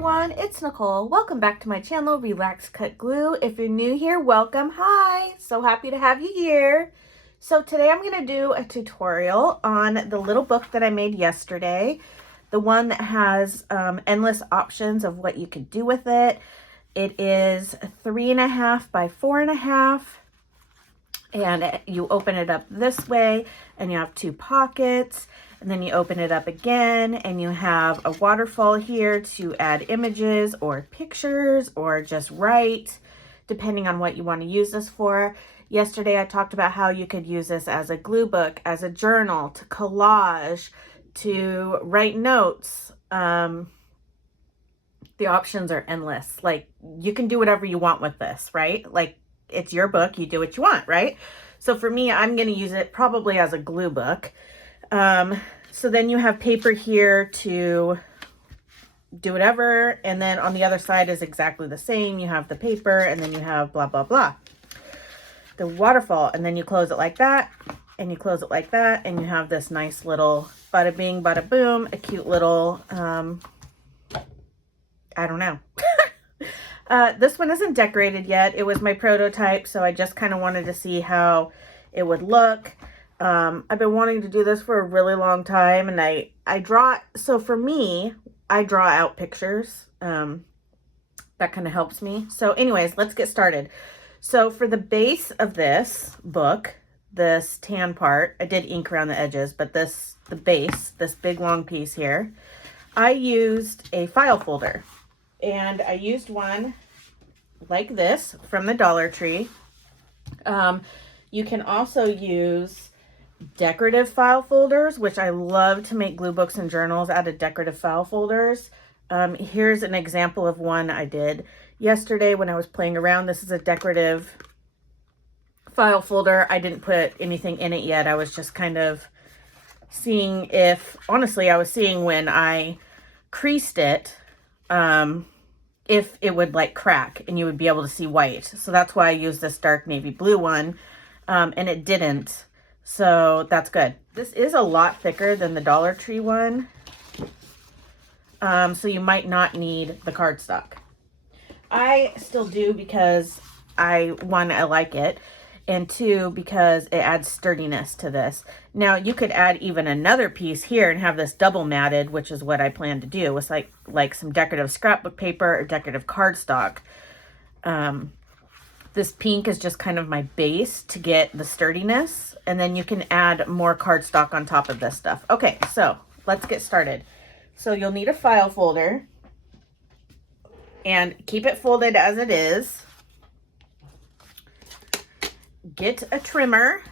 everyone, it's Nicole. Welcome back to my channel, Relax.Cut.Glue. If you're new here, welcome. Hi, so happy to have you here. So today I'm going to do a tutorial on the little book that I made yesterday. The one that has endless options of what you could do with it. It is 3.5 by 4.5. And you open it up this way and you have 2 pockets. And then you open it up again and you have a waterfall here to add images or pictures or just write, depending on what you want to use this for. Yesterday I talked about how you could use this as a glue book, as a journal, to collage, to write notes. The options are endless. Like, you can do whatever you want with this, right? Like, it's your book, you do what you want, right? So for me, I'm going to use it probably as a glue book. So then you have paper here to do whatever. And then on the other side is exactly the same. You have the paper and then you have blah, blah, blah. The waterfall, and then you close it like that and you close it like that. And you have this nice little bada bing, bada boom, a cute little, I don't know. This one isn't decorated yet. It was my prototype. So I just kind of wanted to see how it would look. I've been wanting to do this for a really long time, and I draw, so for me, I draw out pictures. That kind of helps me. So anyways, let's get started. So for the base of this book, this tan part, I did ink around the edges, but the base, this big long piece here, I used a file folder, and I used one like this from the Dollar Tree. You can also use decorative file folders, which I love to make glue books and journals out of decorative file folders. Here's an example of one I did yesterday when I was playing around. This is a decorative file folder. I didn't put anything in it yet. I was just kind of seeing if, honestly, I was seeing when I creased it, if it would like crack and you would be able to see white. So that's why I used this dark navy blue one, and it didn't. So that's good. This is a lot thicker than the Dollar Tree one. So you might not need the cardstock. I still do because one, I like it, and 2, because it adds sturdiness to this. Now you could add even another piece here and have this double matted, which is what I plan to do with like some decorative scrapbook paper or decorative cardstock. This pink is just kind of my base to get the sturdiness, and then you can add more cardstock on top of this stuff. Okay, so let's get started. So you'll need a file folder, and keep it folded as it is. Get a trimmer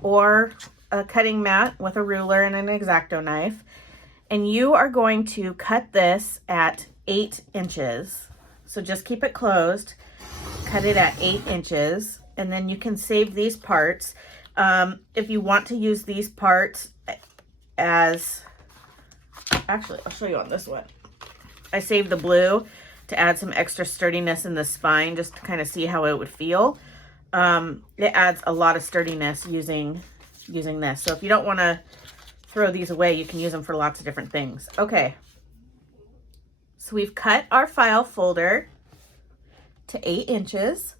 or a cutting mat with a ruler and an X-Acto knife, and you are going to cut this at 8 inches. So just keep it closed. Cut it at 8 inches, and then you can save these parts. If you want to use these parts as, actually, I'll show you on this one. I saved the blue to add some extra sturdiness in the spine, just to kind of see how it would feel. It adds a lot of sturdiness using this. So if you don't want to throw these away, you can use them for lots of different things. Okay, so we've cut our file folder to 8 inches.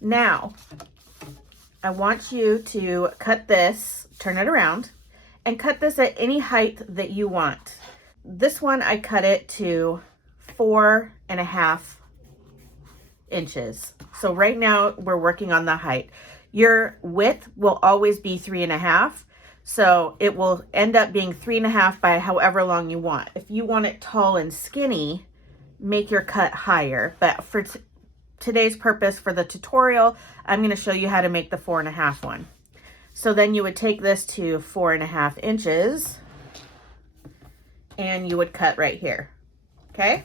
Now, I want you to cut this, turn it around, and cut this at any height that you want. This one, I cut it to 4.5 inches. So right now, we're working on the height. Your width will always be 3.5. So it will end up being 3.5 by however long you want. If you want it tall and skinny, make your cut higher. But for today's purpose, for the tutorial, I'm going to show you how to make the 4.5 one. So then you would take this to 4.5 inches and you would cut right here. Okay.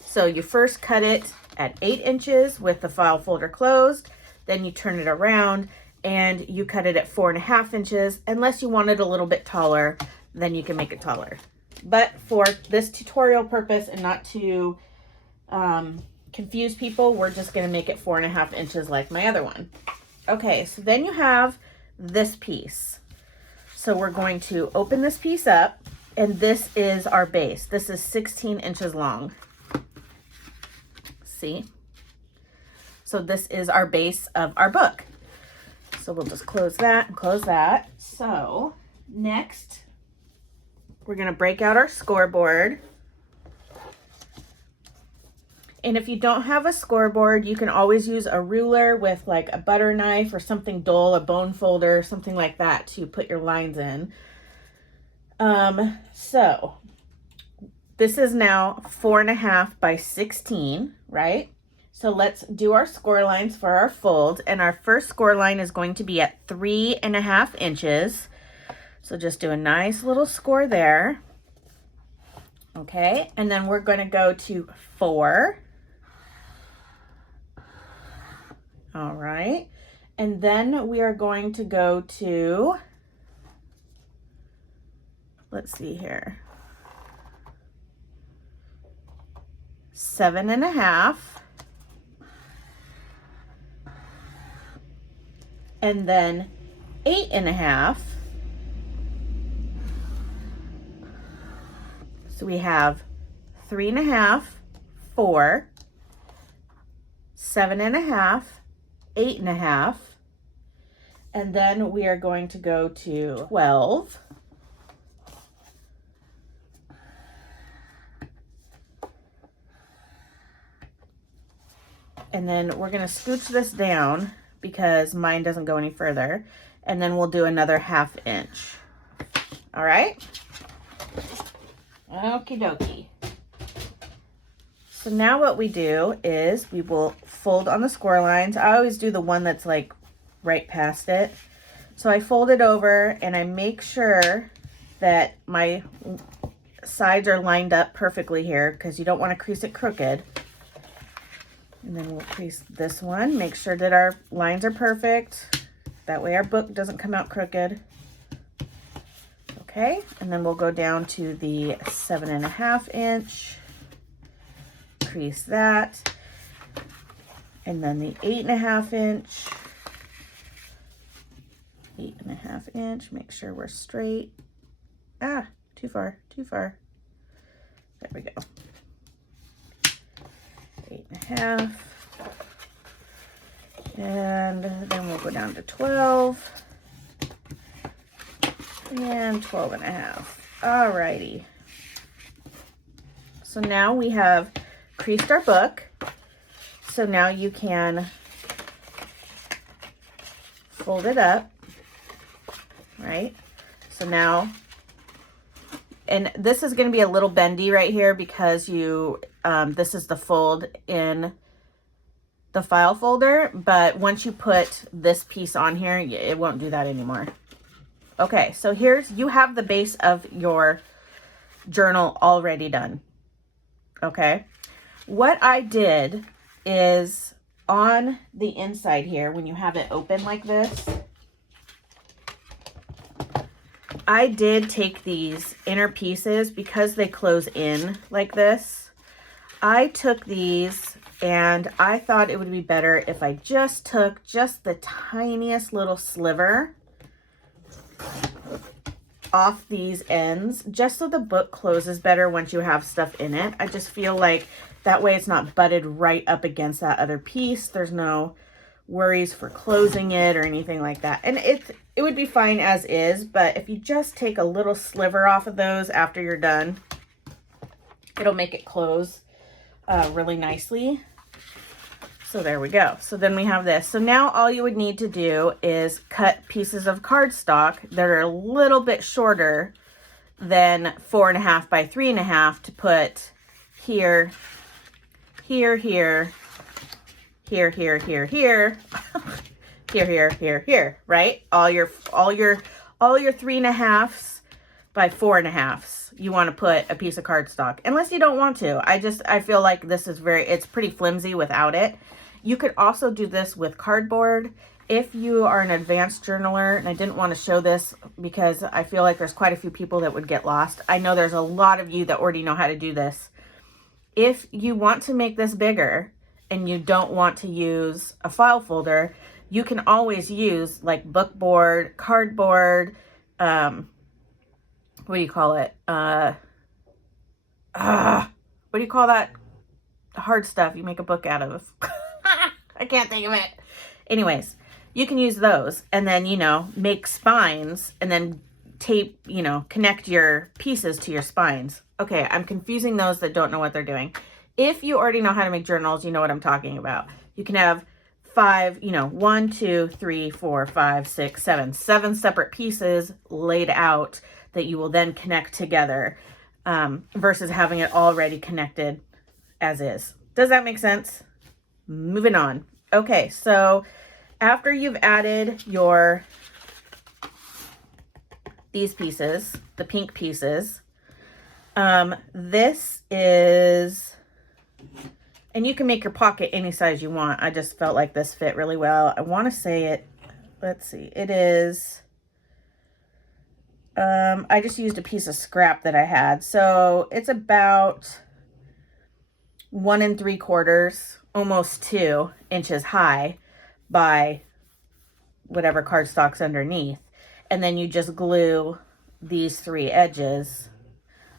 So you first cut it at 8 inches with the file folder closed. Then you turn it around and you cut it at 4.5 inches. Unless you want it a little bit taller, then you can make it taller. But for this tutorial purpose and not to confuse people, we're just going to make it 4.5 inches like my other one. Okay, so then you have this piece. So we're going to open this piece up And this is our base. This is 16 inches long. See? So this is our base of our book. So we'll just close that and close that. So next, we're gonna break out our scoreboard. And if you don't have a scoreboard, you can always use a ruler with like a butter knife or something dull, a bone folder, something like that to put your lines in. So this is now 4.5 by 16, right? So let's do our score lines for our fold. And our first score line is going to be at 3.5 inches. So just do a nice little score there. Okay, and then we're going to go to 4. All right, and then we are going to go to, let's see here, 7.5, and then 8.5. So we have 3.5, 4, 7.5, 8.5, and then we are going to go to 12. And then we're going to scooch this down because mine doesn't go any further. And then we'll do another 1/2 inch. All right? Okie dokie. So now what we do is we will fold on the score lines. I always do the one that's like right past it. So I fold it over and I make sure that my sides are lined up perfectly here because you don't want to crease it crooked. And then we'll crease this one, make sure that our lines are perfect. That way our book doesn't come out crooked. Okay, and then we'll go down to the 7.5 inch. Crease that, and then the 8.5 inch, 8.5 inch, make sure we're straight. Ah, too far. There we go. 8.5, and then we'll go down to 12, and 12.5. Alrighty. So now we have creased our book. So now you can fold it up, right? So now, and this is going to be a little bendy right here because this is the fold in the file folder, but once you put this piece on here, it won't do that anymore. Okay, so you have the base of your journal already done. Okay. What I did is on the inside here, when you have it open like this, I did take these inner pieces because they close in like this. I took these and I thought it would be better if I just took just the tiniest little sliver off these ends, just so the book closes better once you have stuff in it. I just feel like that way it's not butted right up against that other piece. There's no worries for closing it or anything like that. And it would be fine as is, but if you just take a little sliver off of those after you're done, it'll make it close really nicely. So there we go. So then we have this. So now all you would need to do is cut pieces of cardstock that are a little bit shorter than 4.5 by 3.5 to put here, here, here, here, here, here, here, here, right? All your 3.5s by 4.5s. You want to put a piece of cardstock, unless you don't want to. I feel like this is it's pretty flimsy without it. You could also do this with cardboard. If you are an advanced journaler, and I didn't want to show this because I feel like there's quite a few people that would get lost. I know there's a lot of you that already know how to do this. If you want to make this bigger and you don't want to use a file folder, you can always use like book board, cardboard, what do you call it? What do you call that hard stuff you make a book out of? I can't think of it. Anyways, you can use those and then, you know, make spines and then tape, you know, connect your pieces to your spines. Okay, I'm confusing those that don't know what they're doing. If you already know how to make journals, you know what I'm talking about. You can have 5, you know, 1, 2, 3, 4, 5, 6, 7 separate pieces laid out that you will then connect together, versus having it already connected as is. Does that make sense? Moving on. Okay, so after you've added your these pieces, the pink pieces, this is, and you can make your pocket any size you want. I just felt like this fit really well. I want to say it, let's see, it is, I just used a piece of scrap that I had. So it's about 1 3/4, almost 2 inches high by whatever cardstock's underneath. And then you just glue these 3 edges.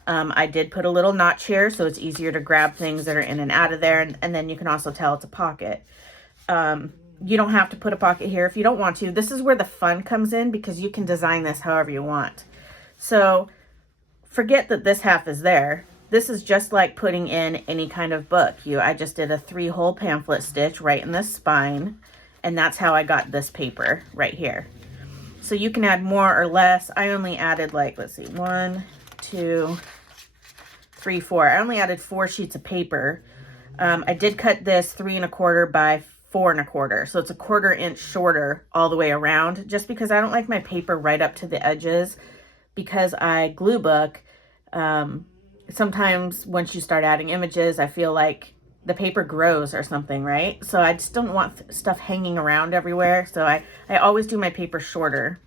I did put a little notch here so it's easier to grab things that are in and out of there. And then you can also tell it's a pocket. You don't have to put a pocket here if you don't want to. This is where the fun comes in because you can design this however you want. So forget that this half is there. This is just like putting in any kind of book. I just did a 3-hole pamphlet stitch right in this spine. And that's how I got this paper right here. So you can add more or less. I only added like, let's see, 1, 2, 3, 4. I only added 4 sheets of paper. I did cut this 3 1/4 by 4 1/4. So it's a 1/4 inch shorter all the way around, just because I don't like my paper right up to the edges. Because I glue book, sometimes once you start adding images, I feel like the paper grows or something, right? So I just don't want stuff hanging around everywhere. So I always do my paper shorter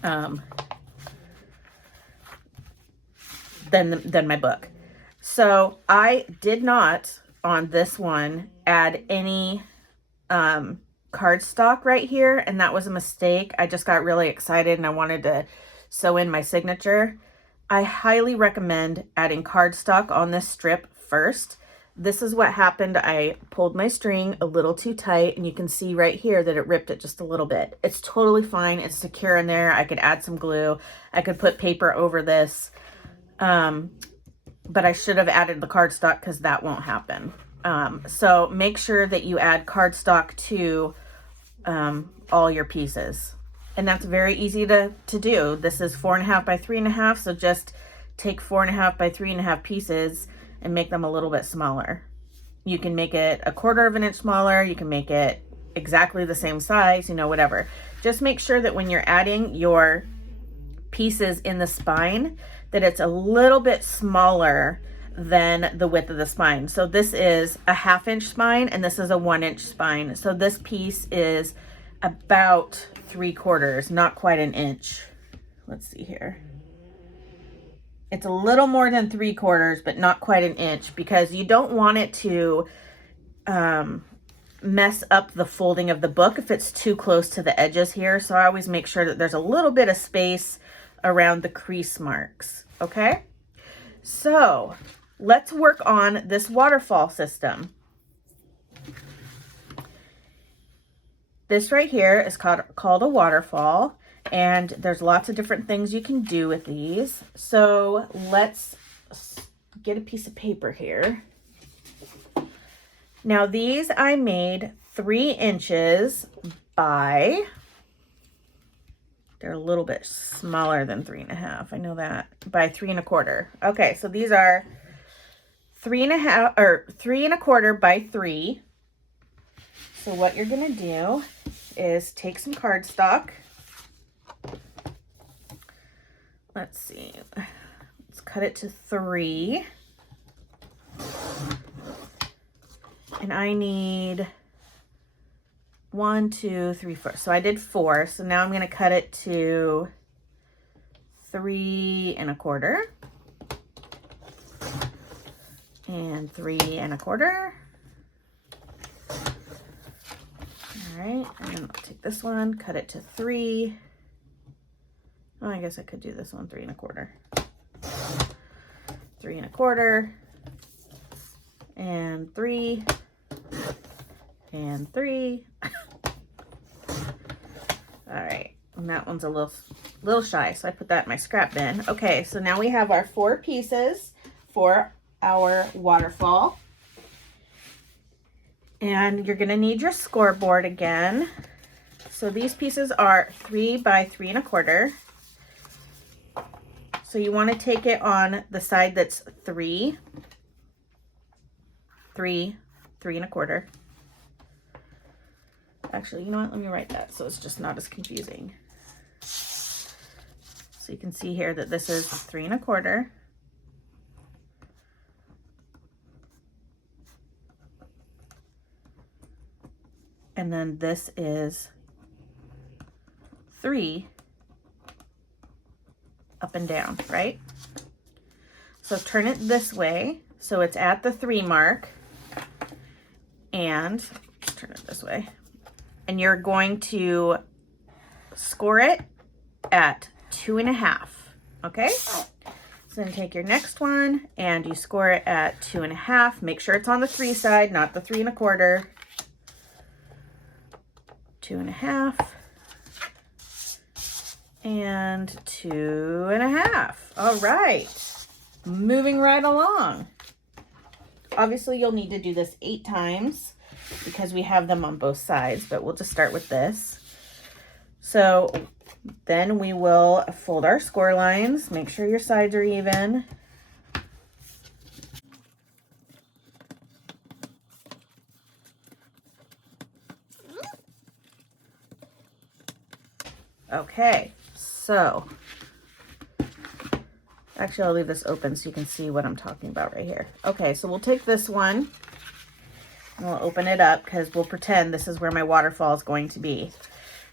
than my book. So I did not, on this one, add any cardstock right here, and that was a mistake. I just got really excited and I wanted to sew in my signature. I highly recommend adding cardstock on this strip first. This is what happened. I pulled my string a little too tight, and you can see right here that it ripped it just a little bit. It's totally fine. It's secure in there. I could add some glue. I could put paper over this. But I should have added the cardstock because that won't happen. So make sure that you add cardstock to all your pieces. And that's very easy to do. This is 4 1/2 by 3 1/2. So just take 4 1/2 by 3 1/2 pieces and make them a little bit smaller. You can make it a 1/4 of an inch smaller. You can make it exactly the same size, you know, whatever. Just make sure that when you're adding your pieces in the spine, that it's a little bit smaller than the width of the spine. So this is a 1/2 inch spine and this is a 1 inch spine. So this piece is about 3/4, not quite an inch. Let's see here. It's a little more than 3/4, but not quite an inch, because you don't want it to mess up the folding of the book if it's too close to the edges here. So I always make sure that there's a little bit of space around the crease marks. Okay, so let's work on this waterfall system. This right here is called a waterfall, and there's lots of different things you can do with these. So let's get a piece of paper here. Now these I made 3 inches by, they're a little bit smaller than 3 1/2. I know that, by 3 1/4. Okay, so these are 3 1/2 or 3 1/4 by 3. So what you're gonna do is take some cardstock. Let's see, let's cut it to 3. And I need 1, 2, 3, 4. So I did 4. So now I'm going to cut it to 3 1/4. And 3 1/4. All right, and then I'll take this one, cut it to 3. Oh, I guess I could do this one 3 1/4. 3 1/4 and 3 and 3. All right, and that one's a little shy, so I put that in my scrap bin. Okay, so now we have our 4 pieces for our waterfall. And you're gonna need your scoreboard again. So these pieces are 3 by 3 1/4. So you want to take it on the side that's 3, 3, 3 1/4. Actually, you know what? Let me write that so it's just not as confusing. So you can see here that this is 3 1/4. And then this is 3 up and down, right? So turn it this way so it's at the 3 mark, and let's turn it this way. And you're going to score it at 2 1/2, okay? So then take your next one and you score it at 2 1/2. Make sure it's on the 3 side, not the 3 1/4. 2 1/2 and 2 1/2. All right, moving right along. Obviously you'll need to do this 8 times because we have them on both sides, but we'll just start with this. So then we will fold our score lines. Make sure your sides are even. Okay, so actually I'll leave this open so you can see what I'm talking about right here. Okay, so we'll take this one and we'll open it up because we'll pretend this is where my waterfall is going to be.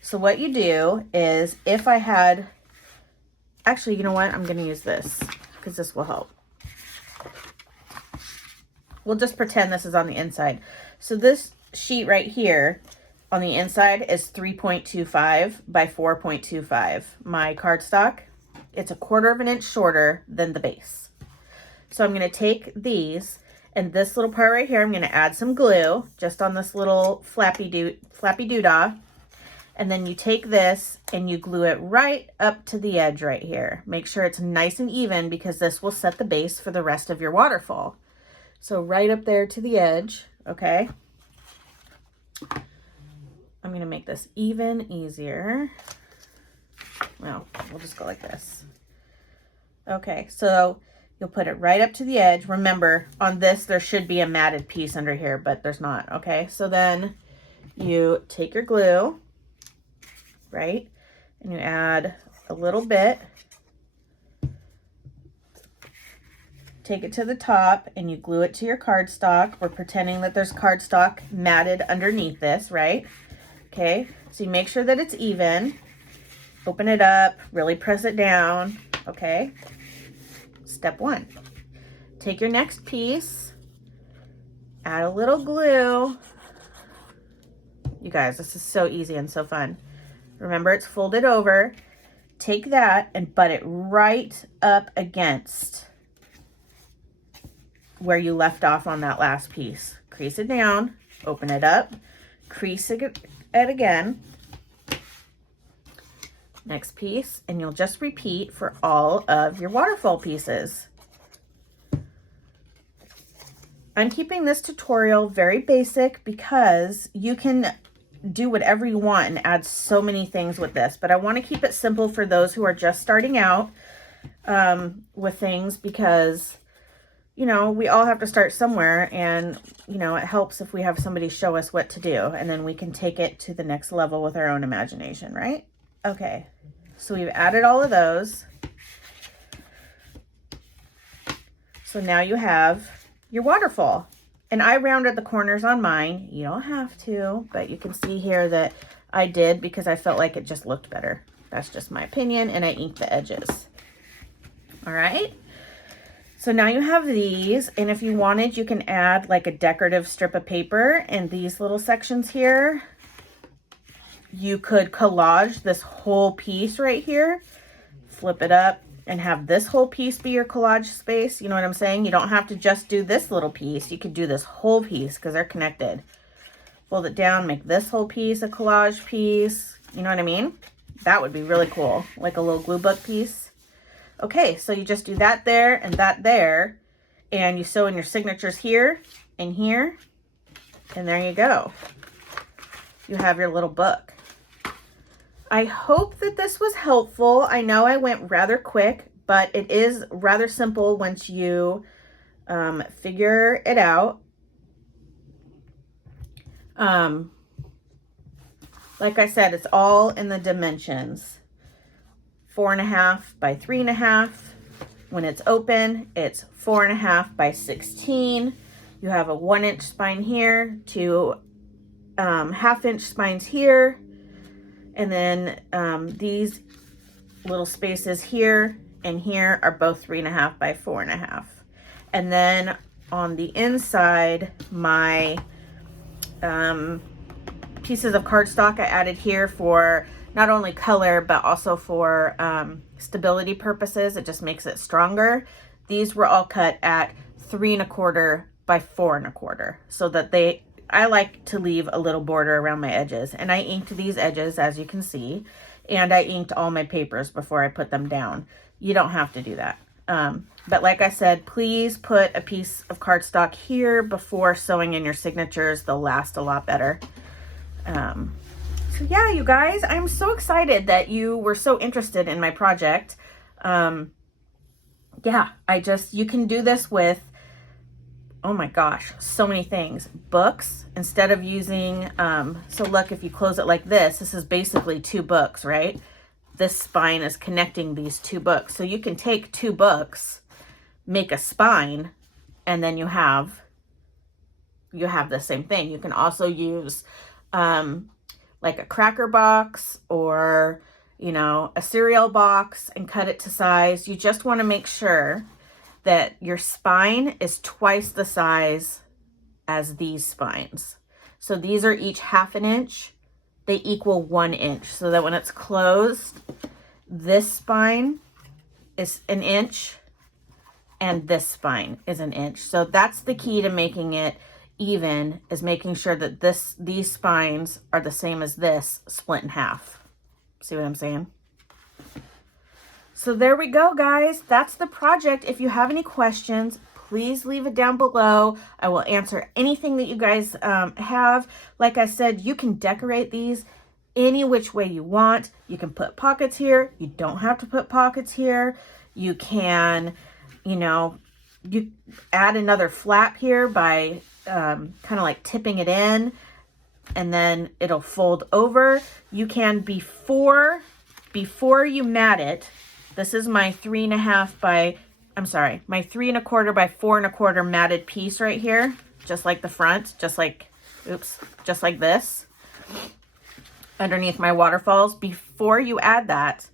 So what you do is, if I had, actually, you know what? I'm going to use this because this will help. We'll just pretend this is on the inside. So this sheet right here on the inside is 3.25 by 4.25. My cardstock, it's 1/4 of an inch shorter than the base. So I'm going to take these, and this little part right here, I'm going to add some glue just on this little flappy doodah. And then you take this and you glue it right up to the edge right here. Make sure it's nice and even because this will set the base for the rest of your waterfall. So right up there to the edge, okay? I'm going to make this even easier. Well, we'll just go like this. Okay, so you'll put it right up to the edge. Remember, on this, there should be a matted piece under here, but there's not, okay? So then you take your glue, right? And you add a little bit. Take it to the top and you glue it to your cardstock. We're pretending that there's cardstock matted underneath this, right? Okay, so you make sure that it's even. Open it up, really press it down, okay? Step 1. Take your next piece, add a little glue. You guys, this is so easy and so fun. Remember, it's folded over. Take that and butt it right up against where you left off on that last piece. Crease it down, open it up, crease it again. Next piece, and you'll just repeat for all of your waterfall pieces. I'm keeping this tutorial very basic because you can do whatever you want and add so many things with this, but I want to keep it simple for those who are just starting out with things, because you know, we all have to start somewhere, and you know, it helps if we have somebody show us what to do, and then we can take it to the next level with our own imagination, right? Okay, so we've added all of those. So now you have your waterfall. And I rounded the corners on mine. You don't have to, but you can see here that I did because I felt like it just looked better. That's just my opinion, and I inked the edges. All right. So now you have these, and if you wanted, you can add like a decorative strip of paper in these little sections here. You could collage this whole piece right here flip it up and have this whole piece be your collage space. You know what I'm saying? You don't have to just do this little piece. You could do this whole piece because they're connected. Fold it down, make this whole piece a collage piece. You know what I mean? That would be really cool, like a little glue book piece. Okay, so you just do that there and that there, and you sew in your signatures here and here, and there you go. You have your little book. I hope that this was helpful. I know I went rather quick, but it is rather simple once you figure it out. Like I said, it's all in the dimensions. 4.5 by 3.5. When it's open, it's 4.5 by 16. You have a 1-inch spine here, 2 1/2-inch spines here, and then these little spaces here and here are both 3.5 by 4.5. And then on the inside, my pieces of cardstock I added here for not only color, but also for stability purposes. It just makes it stronger. These were all cut at 3.25 by 4.25, so that I like to leave a little border around my edges. And I inked these edges, as you can see, and I inked all my papers before I put them down. You don't have to do that. But like I said, please put a piece of cardstock here before sewing in your signatures. They'll last a lot better. So yeah, you guys, I'm so excited that you were so interested in my project. Yeah, you can do this with, oh my gosh, so many things. Books, instead of using, so look, if you close it like this is basically 2 books, right? This spine is connecting these 2 books. So you can take 2 books, make a spine, and then you have the same thing. You can also use like a cracker box or, you know, a cereal box and cut it to size. You just want to make sure that your spine is twice the size as these spines. So these are each 1/2 inch. They equal 1 inch, so that when it's closed, this spine is 1 inch and this spine is 1 inch. So that's the key to making it even, is making sure that these spines are the same as this split in half. See what I'm saying? So there we go, guys. That's the project. If you have any questions, please leave it down below. I will answer anything that you guys have. Like I said, you can decorate these any which way you want. You can put pockets here. You don't have to put pockets here. You can, you know, you add another flap here by kind of like tipping it in, and then it'll fold over. You can, before you mat it, this is my 3.25 by, I'm sorry, my 3.25 by 4.25 matted piece right here, just like the front, just like this, underneath my waterfalls. Before you add that,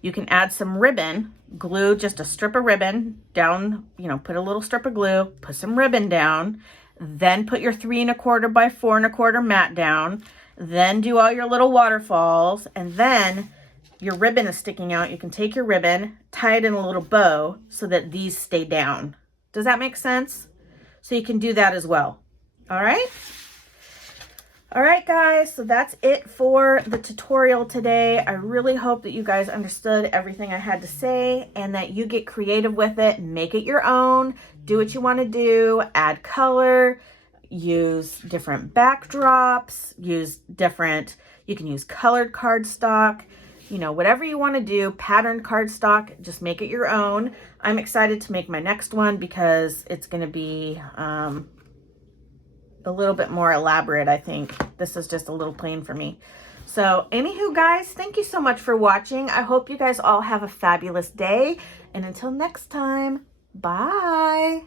you can add some ribbon, glue just a strip of ribbon down, you know, put a little strip of glue, put some ribbon down, then put your 3.25 by 4.25 mat down, then do all your little waterfalls, and then your ribbon is sticking out. You can take your ribbon, tie it in a little bow so that these stay down. Does that make sense? So you can do that as well. All right? All right, guys, so that's it for the tutorial today. I really hope that you guys understood everything I had to say and that you get creative with it, make it your own, do what you want to do, add color, use different backdrops, you can use colored cardstock, you know, whatever you want to do, patterned cardstock, just make it your own. I'm excited to make my next one because it's going to be a little bit more elaborate, I think. This is just a little plain for me. So anywho, guys, thank you so much for watching. I hope you guys all have a fabulous day. And until next time, bye.